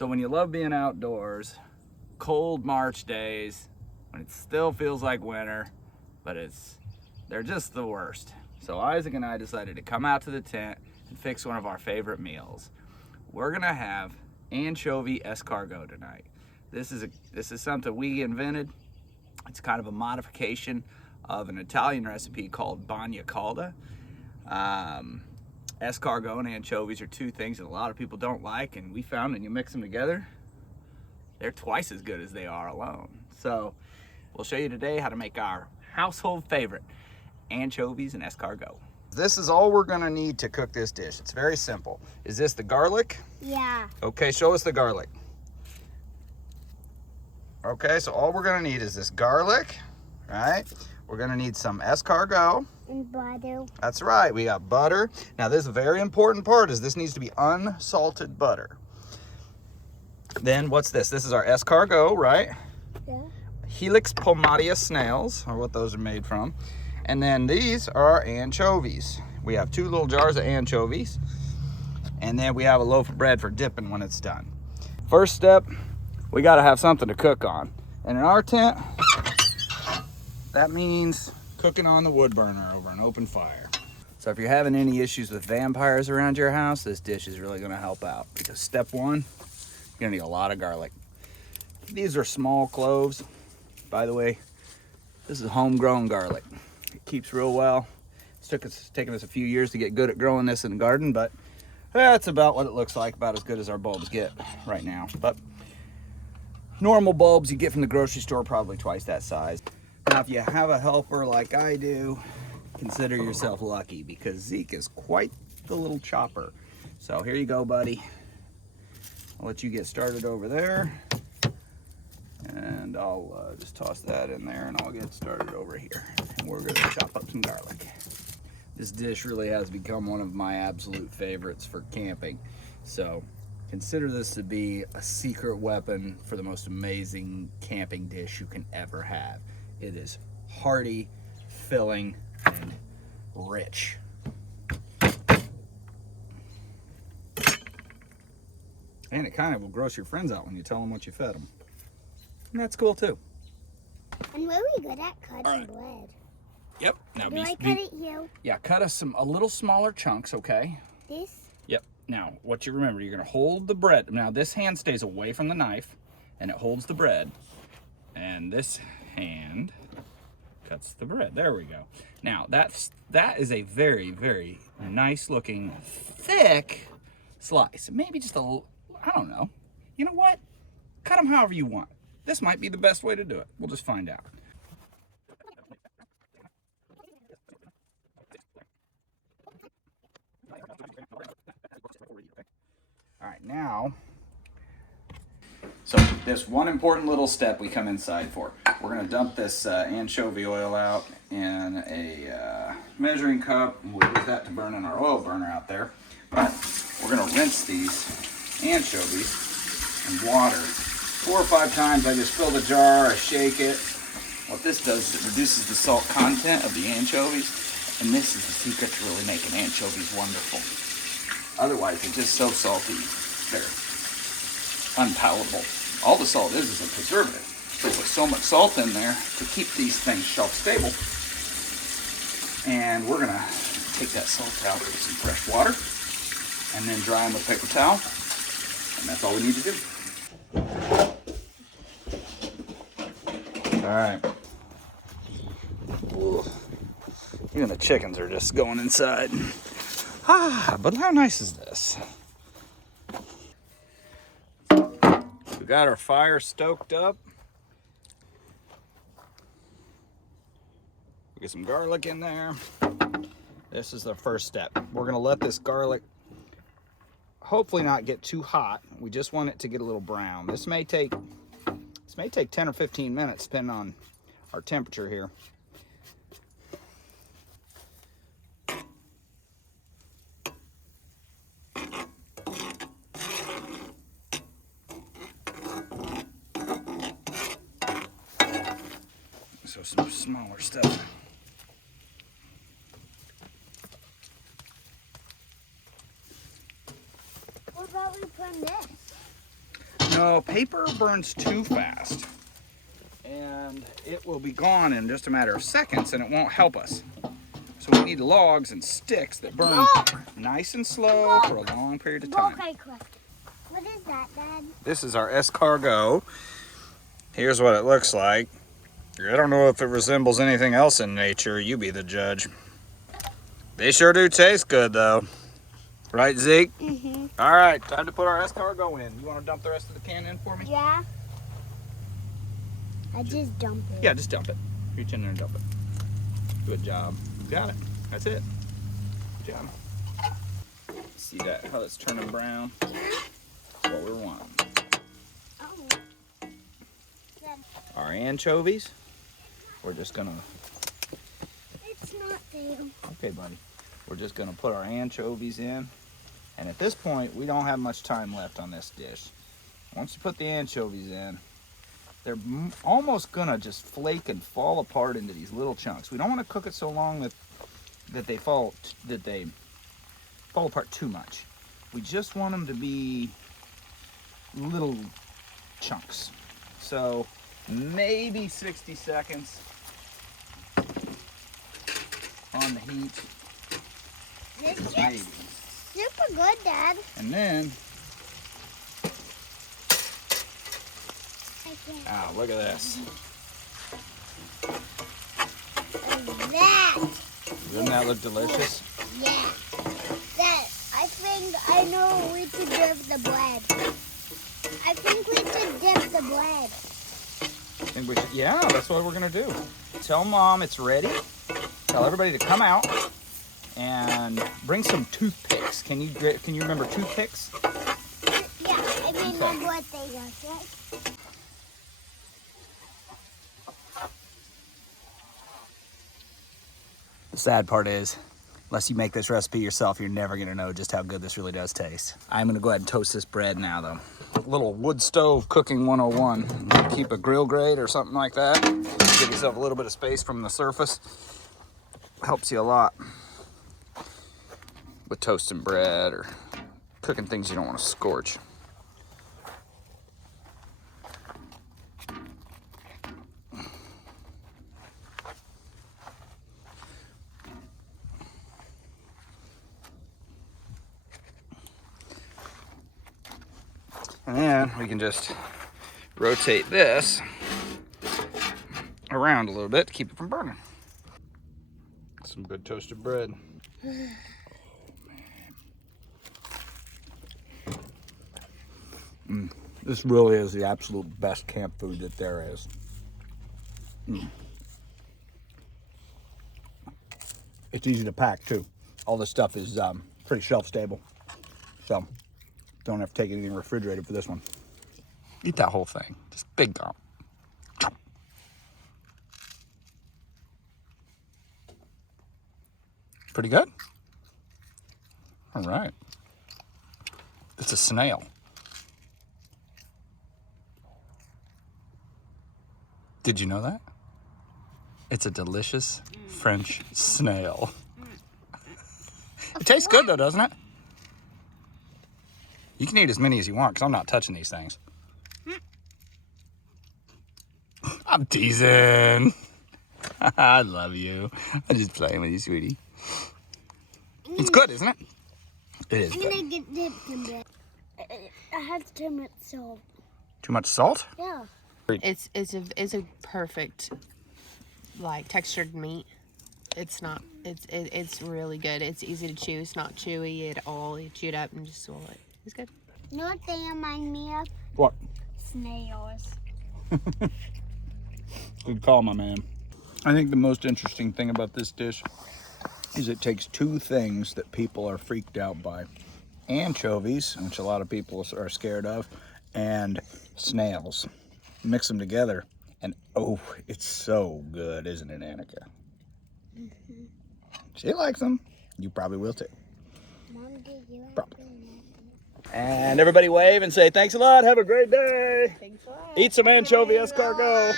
So when you love being outdoors, cold March days, when it still feels like winter, but they're just the worst. So Isaac and I decided to come out to the tent and fix one of our favorite meals. We're gonna have anchovy escargot tonight. This is something we invented. It's kind of a modification of an Italian recipe called bagna calda. Escargot and anchovies are two things that a lot of people don't like, and we found when you mix them together, they're twice as good as they are alone. So we'll show you today how to make our household favorite, anchovies and escargot. This is all we're gonna need to cook this dish. It's very simple. Is this the garlic? Yeah. Okay, show us the garlic. Okay, so all we're gonna need is this garlic, right? We're gonna need some escargot. And butter. That's right, we got butter. Now this very important part is this needs to be unsalted butter. Then what's this? This is our escargot, right? Yeah. Helix pomatia snails are what those are made from. And then these are our anchovies. We have 2 little jars of anchovies. And then we have a loaf of bread for dipping when it's done. First step, we gotta have something to cook on. And in our tent, that means cooking on the wood burner over an open fire. So if you're having any issues with vampires around your house, this dish is really gonna help out, because step 1, you're gonna need a lot of garlic. These are small cloves. By the way, this is homegrown garlic. It keeps real well. It's taken us a few years to get good at growing this in the garden, but that's about what it looks like, about as good as our bulbs get right now. But normal bulbs you get from the grocery store, probably twice that size. Now, if you have a helper like I do, consider yourself lucky, because Zeke is quite the little chopper. So here you go, buddy. I'll let you get started over there. And I'll just toss that in there, and I'll get started over here. And we're gonna chop up some garlic. This dish really has become one of my absolute favorites for camping. So consider this to be a secret weapon for the most amazing camping dish you can ever have. It is hearty, filling, and rich. And it kind of will gross your friends out when you tell them what you fed them. And that's cool too. And we're really good at cutting bread. Yep. Now Do I cut it here? Yeah, cut us a little smaller chunks, okay? This? Yep. Now, what you remember, you're gonna hold the bread. Now, this hand stays away from the knife, and it holds the bread. And this hand cuts the bread. There we go. Now, that is a very, very nice looking, thick slice. Maybe just a little, I don't know. You know what? Cut them however you want. This might be the best way to do it. We'll just find out. All right, now, so there's one important little step we come inside for. We're gonna dump this anchovy oil out in a measuring cup, and we'll use that to burn in our oil burner out there. But we're gonna rinse these anchovies in water 4 or 5 times. I just fill the jar, I shake it. What this does is it reduces the salt content of the anchovies, and this is the secret to really making anchovies wonderful. Otherwise, they're just so salty, they're unpalatable. All the salt is a preservative. They put so much salt in there to keep these things shelf stable. And we're gonna take that salt out with some fresh water, and then dry them with a paper towel, and that's all we need to do. All right. Ooh. Even the chickens are just going inside. But how nice is this? We got our fire stoked up. We get some garlic in there. This is the first step. We're gonna let this garlic hopefully not get too hot. We just want it to get a little brown. This may take 10 or 15 minutes depending on our temperature here. So some smaller stuff. What about we put this? No, paper burns too fast. And it will be gone in just a matter of seconds, and it won't help us. So we need logs and sticks that burn nice and slow for a long period of time. Okay, correct. What is that, Dad? This is our escargot. Here's what it looks like. I don't know if it resembles anything else in nature. You be the judge. They sure do taste good, though. Right, Zeke? Mm-hmm. All right, time to put our escargot in. You want to dump the rest of the can in for me? Yeah. I just dump it. Yeah, just dump it. Reach in there and dump it. Good job. You got it. That's it. Good job. See that? How it's turning brown? That's what we're wanting. Oh. Our anchovies. We're just gonna. It's not there. Okay, buddy. We're just gonna put our anchovies in. And at this point, we don't have much time left on this dish. Once you put the anchovies in, they're almost gonna just flake and fall apart into these little chunks. We don't want to cook it so long that they fall apart too much. We just want them to be little chunks. So maybe 60 seconds on the heat. This Maybe. is super good, Dad. And then, I can't. ah, look at this. That. Doesn't that look delicious? Yeah. That. I think I know we should dip the bread. I think we should dip the bread. Think we should, yeah, that's what we're gonna do. Tell Mom it's ready. Tell everybody to come out and bring some toothpicks. Can you remember toothpicks? Yeah, I remember what they look like. The sad part is, unless you make this recipe yourself, you're never gonna know just how good this really does taste. I'm gonna go ahead and toast this bread now, though. Little wood stove cooking 101. Keep a grill grate or something like that. Give yourself a little bit of space from the surface. Helps you a lot with toasting bread or cooking things you don't want to scorch. And then we can just rotate this around a little bit to keep it from burning. Some good toasted bread. This really is the absolute best camp food that there is. It's easy to pack too. All this stuff is pretty shelf stable, so don't have to take anything refrigerated for this one. Eat that whole thing, just big gulp. Pretty good. All right. It's a snail. Did you know that? It's a delicious French snail. It tastes good though, doesn't it? You can eat as many as you want because I'm not touching these things. I'm teasing. I love you. I'm just playing with you, sweetie. It's good, isn't it? It is I'm good. gonna get dipped in it. It has too much salt. Too much salt? Yeah. It's a perfect like textured meat. It's not. It's really good. It's easy to chew. It's not chewy at all. You chew it up and just swallow it. It's good. You know what they remind me of? What? Snails. Good call, my man. I think the most interesting thing about this dish is it takes two things that people are freaked out by. Anchovies, which a lot of people are scared of, and snails. Mix them together, and oh, it's so good, isn't it, Annika? Mm-hmm. She likes them. You probably will too. Mom, did you Probably. And everybody wave and say, thanks a lot, have a great day. Thanks a lot. Eat some anchovy escargot.